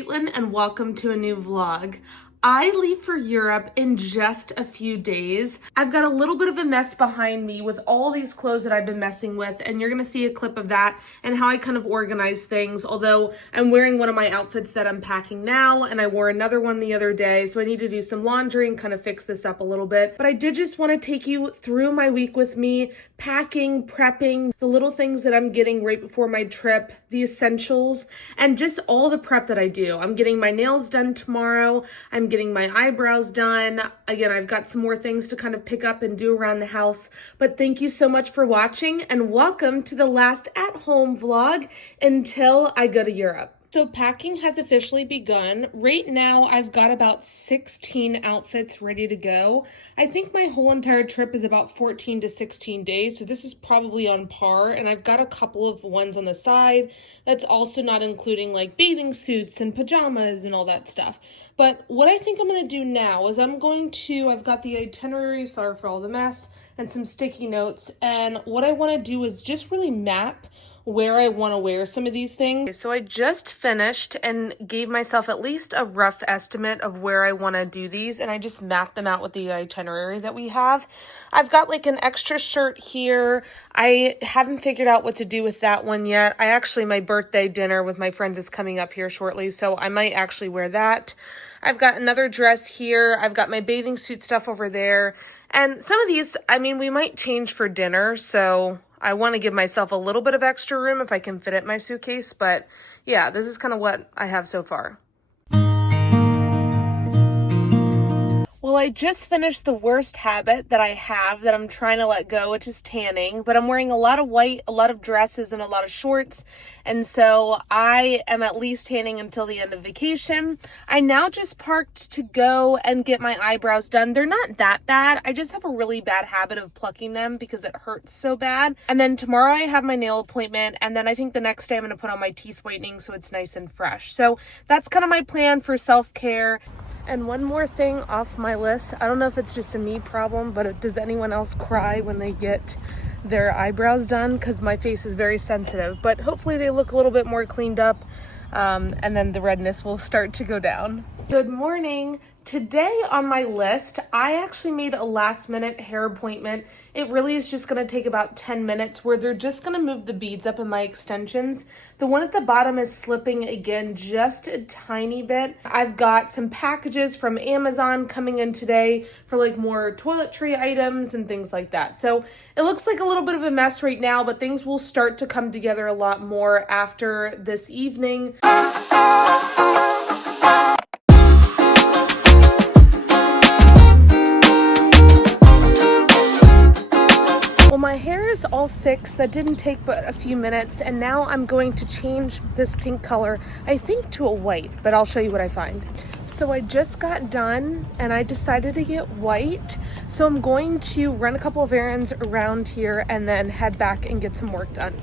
Caitlin and welcome to a new vlog. I leave for Europe in just a few days. I've got a little bit of a mess behind me with all these clothes that I've been messing with, and you're gonna see a clip of that and how I kind of organize things, although I'm wearing one of my outfits that I'm packing now, and I wore another one the other day, so I need to do some laundry and kind of fix this up a little bit. But I did just want to take you through my week with me, packing, prepping, the little things that I'm getting right before my trip, the essentials, and just all the prep that I do. I'm getting my nails done tomorrow. I'm getting my eyebrows done. Again, I've got some more things to kind of pick up and do around the house. But thank you so much for watching and welcome to the last at-home vlog until I go to Europe. So packing has officially begun. Right now, I've got about 16 outfits ready to go. I think my whole entire trip is about 14 to 16 days, so this is probably on par, and I've got a couple of ones on the side. That's also not including like bathing suits and pajamas and all that stuff. But what I think I'm gonna do now is I've got the itinerary, sorry for all the mess, and some sticky notes, and what I wanna do is just really map where I want to wear some of these things. So I just finished and gave myself at least a rough estimate of where I want to do these, and I just mapped them out with the itinerary that we have. I've got like an extra shirt here. I haven't figured out what to do with that one yet. My birthday dinner with my friends is coming up here shortly, so I might actually wear that. I've got another dress here. I've got my bathing suit stuff over there. And some of these, we might change for dinner, so I want to give myself a little bit of extra room if I can fit it in my suitcase, but yeah, this is kind of what I have so far. Well, I just finished the worst habit that I have that I'm trying to let go, which is tanning, but I'm wearing a lot of white, a lot of dresses, and a lot of shorts, and so I am at least tanning until the end of vacation. I now just parked to go and get my eyebrows done. They're not that bad. I just have a really bad habit of plucking them because it hurts so bad. And then tomorrow I have my nail appointment, and then I think the next day I'm going to put on my teeth whitening so it's nice and fresh. So that's kind of my plan for self-care. And one more thing off my list, I don't know if it's just a me problem, but does anyone else cry when they get their eyebrows done? Because my face is very sensitive, but hopefully they look a little bit more cleaned up, and then the redness will start to go down. Good morning. Today on my list, I actually made a last-minute hair appointment. It really is just going to take about 10 minutes where they're just going to move the beads up in my extensions. The one at the bottom is slipping again just a tiny bit. I've got some packages from Amazon coming in today for like more toiletry items and things like that. So it looks like a little bit of a mess right now, but things will start to come together a lot more after this evening. My hair is all fixed. That didn't take but a few minutes, and now I'm going to change this pink color, I think, to a white, but I'll show you what I find. So I just got done and I decided to get white, so I'm going to run a couple of errands around here and then head back and get some work done.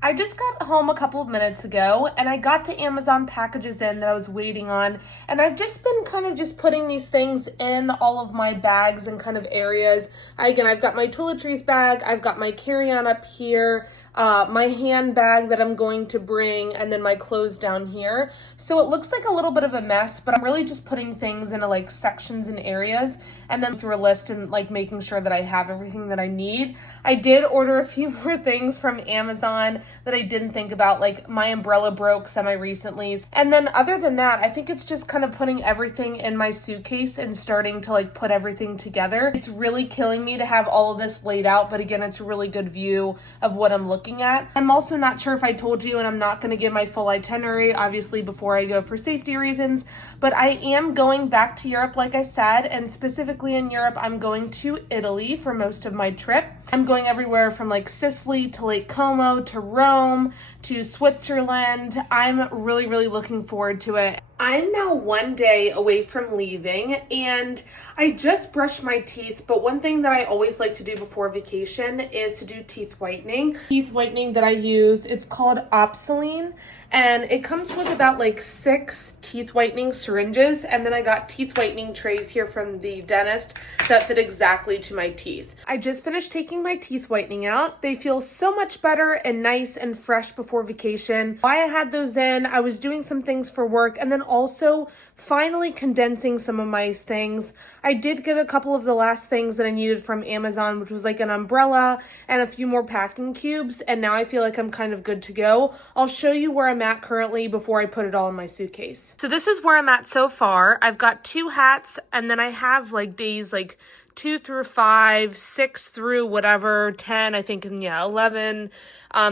I just got home a couple of minutes ago and I got the Amazon packages in that I was waiting on, and I've just been kind of just putting these things in all of my bags and kind of areas. I've got my toiletries bag, I've got my carry-on up here, my handbag that I'm going to bring, and then my clothes down here. So it looks like a little bit of a mess, but I'm really just putting things into like sections and areas and then through a list and like making sure that I have everything that I need. I did order a few more things from Amazon that I didn't think about, like my umbrella broke semi-recently. And then other than that, I think it's just kind of putting everything in my suitcase and starting to like put everything together. It's really killing me to have all of this laid out, but again, it's a really good view of what I'm looking at. I'm also not sure if I told you, and I'm not going to give my full itinerary, obviously, before I go for safety reasons, but I am going back to Europe, like I said, and specifically in Europe, I'm going to Italy for most of my trip. I'm going everywhere from like Sicily to Lake Como to Rome to Switzerland. I'm really, really looking forward to it. I'm now one day away from leaving, and I just brushed my teeth, but one thing that I always like to do before vacation is to do teeth whitening. Teeth whitening that I use, it's called Opsiline, and it comes with about like 6 teeth whitening syringes, and then I got teeth whitening trays here from the dentist that fit exactly to my teeth. I just finished taking my teeth whitening out. They feel so much better and nice and fresh before vacation. Why I had those in, I was doing some things for work, and then also finally condensing some of my things. I did get a couple of the last things that I needed from Amazon, which was like an umbrella and a few more packing cubes, and now I feel like I'm kind of good to go. I'll show you where I'm at currently before I put it all in my suitcase. So this is where I'm at so far. I've got 2 hats, and then I have like days like 2 through 5, 6 through whatever, 10, I think, and yeah, 11.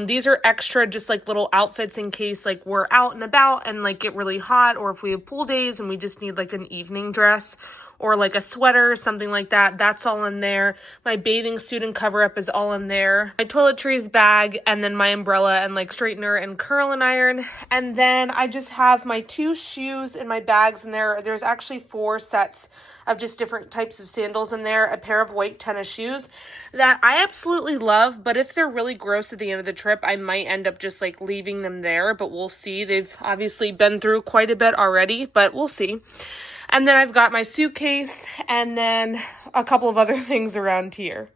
These are extra, just like little outfits in case like we're out and about and like get really hot, or if we have pool days and we just need like an evening dress or like a sweater, something like that. That's all in there. My bathing suit and cover up is all in there. My toiletries bag, and then my umbrella and like straightener and curl and iron. And then I just have my 2 shoes in my bags in there. There's actually 4 sets of just different types of sandals in there, a pair of white tennis shoes that I absolutely love, but if they're really gross at the end of the trip, I might end up just like leaving them there, but we'll see. They've obviously been through quite a bit already, but we'll see. And then I've got my suitcase and then a couple of other things around here.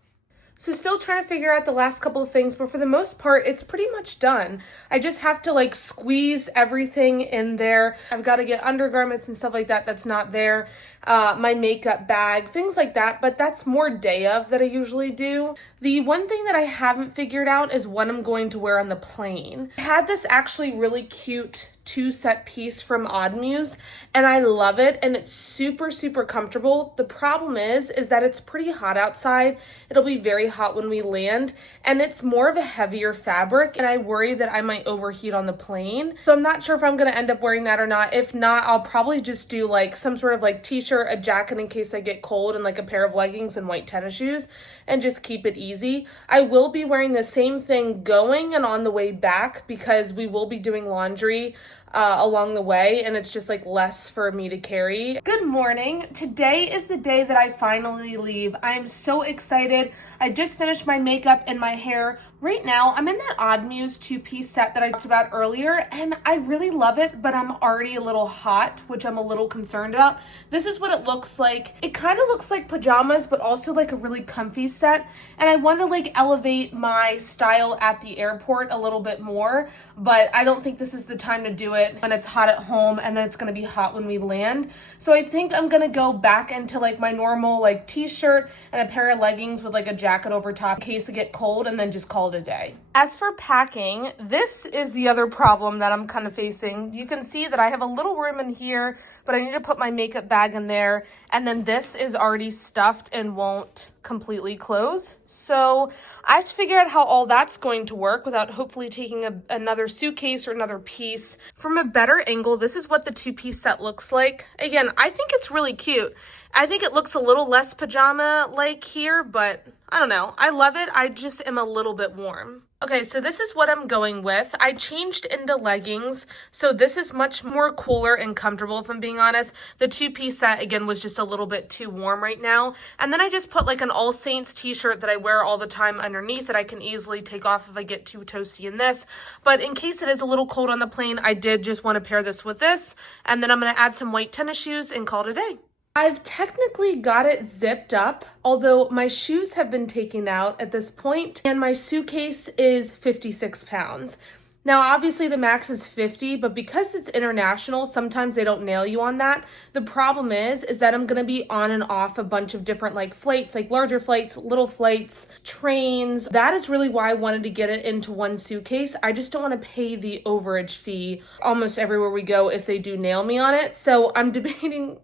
So still trying to figure out the last couple of things, but for the most part, it's pretty much done. I just have to like squeeze everything in there. I've got to get undergarments and stuff like that that's not there. My makeup bag, things like that, but that's more day of that I usually do. The one thing that I haven't figured out is what I'm going to wear on the plane. I had this actually really cute 2-set piece from Odd Muse, and I love it, and it's super, super comfortable. The problem is that it's pretty hot outside. It'll be very hot when we land, and it's more of a heavier fabric, and I worry that I might overheat on the plane. So I'm not sure if I'm gonna end up wearing that or not. If not, I'll probably just do like some sort of like t-shirt, a jacket in case I get cold, and like a pair of leggings and white tennis shoes, and just keep it easy. I will be wearing the same thing going and on the way back because we will be doing laundry along the way, and it's just like less for me to carry. Good morning. Today is the day that I finally leave. I am so excited. I just finished my makeup and my hair. Right now, I'm in that Odd Muse 2-piece set that I talked about earlier, and I really love it, but I'm already a little hot, which I'm a little concerned about. This is what it looks like. It kind of looks like pajamas, but also like a really comfy set, and I want to like elevate my style at the airport a little bit more, but I don't think this is the time to do it when it's hot at home, and then it's going to be hot when we land. So I think I'm going to go back into like my normal like t-shirt and a pair of leggings with like a jacket over top in case I get cold, and then just call it a day. As for packing, this is the other problem that I'm kind of facing. You can see that I have a little room in here, but I need to put my makeup bag in there, and then this is already stuffed and won't completely close. So I have to figure out how all that's going to work without hopefully taking another suitcase or another piece. From a better angle, this is what the 2-piece set looks like. Again, I think it's really cute. I think it looks a little less pajama-like here, but I don't know. I love it. I just am a little bit warm. Okay, so this is what I'm going with. I changed into leggings, so this is much more cooler and comfortable, if I'm being honest. The 2-piece set, again, was just a little bit too warm right now. And then I just put like an All Saints t-shirt that I wear all the time underneath that I can easily take off if I get too toasty in this. But in case it is a little cold on the plane, I did just want to pair this with this. And then I'm going to add some white tennis shoes and call it a day. I've technically got it zipped up, although my shoes have been taken out at this point, and my suitcase is 56 pounds. Now, obviously the max is 50, but because it's international, sometimes they don't nail you on that. The problem is that I'm going to be on and off a bunch of different like flights, like larger flights, little flights, trains. That is really why I wanted to get it into one suitcase. I just don't want to pay the overage fee almost everywhere we go if they do nail me on it. So I'm debating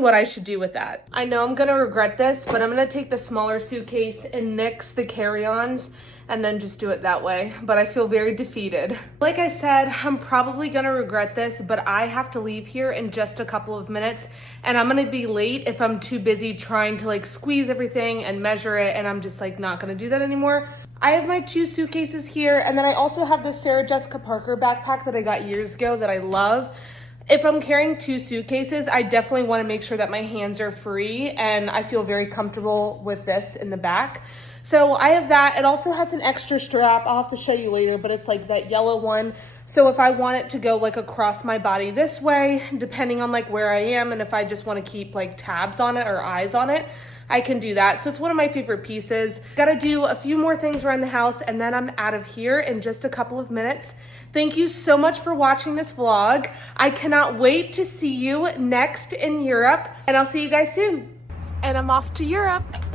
what I should do with that. I know I'm gonna regret this, but I'm gonna take the smaller suitcase and nix the carry-ons and then just do it that way. But I feel very defeated. Like I said, I'm probably gonna regret this, but I have to leave here in just a couple of minutes, and I'm gonna be late if I'm too busy trying to like squeeze everything and measure it, and I'm just like not gonna do that anymore. I have my 2 suitcases here, and then I also have this Sarah Jessica Parker backpack that I got years ago that I love. If I'm carrying 2 suitcases, I definitely want to make sure that my hands are free, and I feel very comfortable with this in the back. So I have that. It also has an extra strap. I'll have to show you later, but it's like that yellow one. So if I want it to go like across my body this way, depending on like where I am, and if I just want to keep like tabs on it or eyes on it, I can do that. So it's one of my favorite pieces. Gotta do a few more things around the house and then I'm out of here in just a couple of minutes. Thank you so much for watching this vlog. I cannot wait to see you next in Europe, and I'll see you guys soon. And I'm off to Europe.